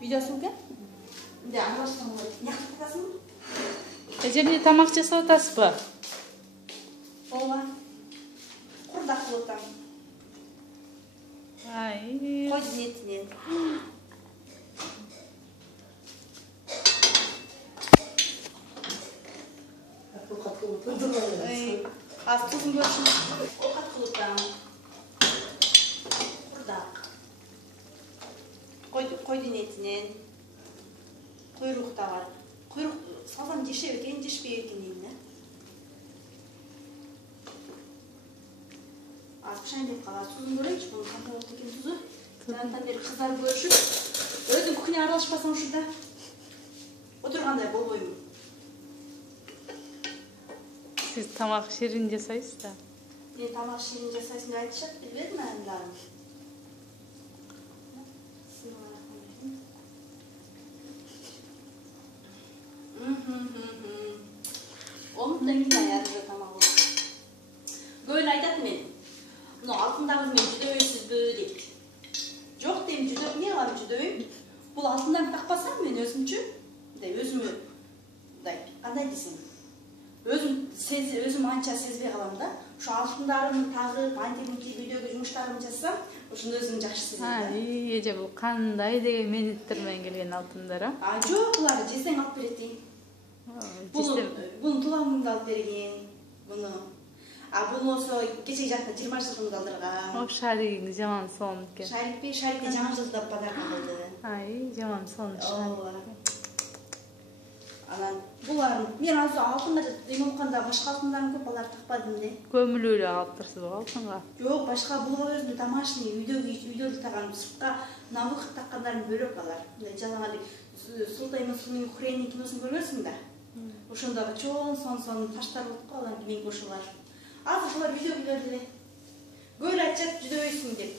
Үйдесің бе? Де, аралаштың ғой. Неғып тұтасың? Жеріне тамақ жасап атасыз ба? Ола. Құрдақ болтам. Қойдың етінен. Az tuzun görüşün. Okat kılıptan. Құрдақ. Қойдың етінен. Құйрық та бар. Құйрық салсам жешеп екен, жешпей екен дейін. Az pişen deyip қалар. Tuzun көрейінші, бұның қандай oldu екен tuzu. Жаңадан бері қыздар көрішіп. Өзің күхіне аралашпасаң шұрда. Отырғандай болбоймын. Siz tamak şirin жасайсыз да? Мен тамақ шиrin жасайсың деп айтышат, білбедім әлімдағым. Onu da yine ayarlı tamam olur. Böyle aydat men. Bunu altındağız men cüdöysüz böyleyip. Жоқ deyim cüdök niye var cüdöyüm? Бұл altından takpasam men özümçü. Özümü. Qандай дейсің? Өзім анша сезбей қалам да. Şu altınдарымды тағып, антимунти үйдегі жұмыштарымды жасасам, ошондо өзім жақсы сезем. Эже бул кандай деген мениттермен келген алтындар, а? Жок, булар жесең алып берет дейм. Буну тугамымда алып берген, буну. Буну осо кечеги жакта 20 жылдымда алдырган. Шаригиң жаман сонуп экен. Шарикпи, шарикти жаңы жылда подарка кылды. Жаман сонуп. Анан буларын мен азыр алтындар эме укканда башка алтындарын көп алар такпадым де. Көмүлүү эле алып турсуз алтынга? Жок, башка бул өзүнүн тамашный үйдөгү таган сыртка на выход таккандарын бөлөк алар. Жалаң эле Султай Мусулмин Куренин киносун көргөнсүң да. Ошондогу чоң сон таштар болуп калган кийинки ошолар. Азыр булар үйдөгүлөр эле. Көөл айтышат жүдөбөйсүң деп.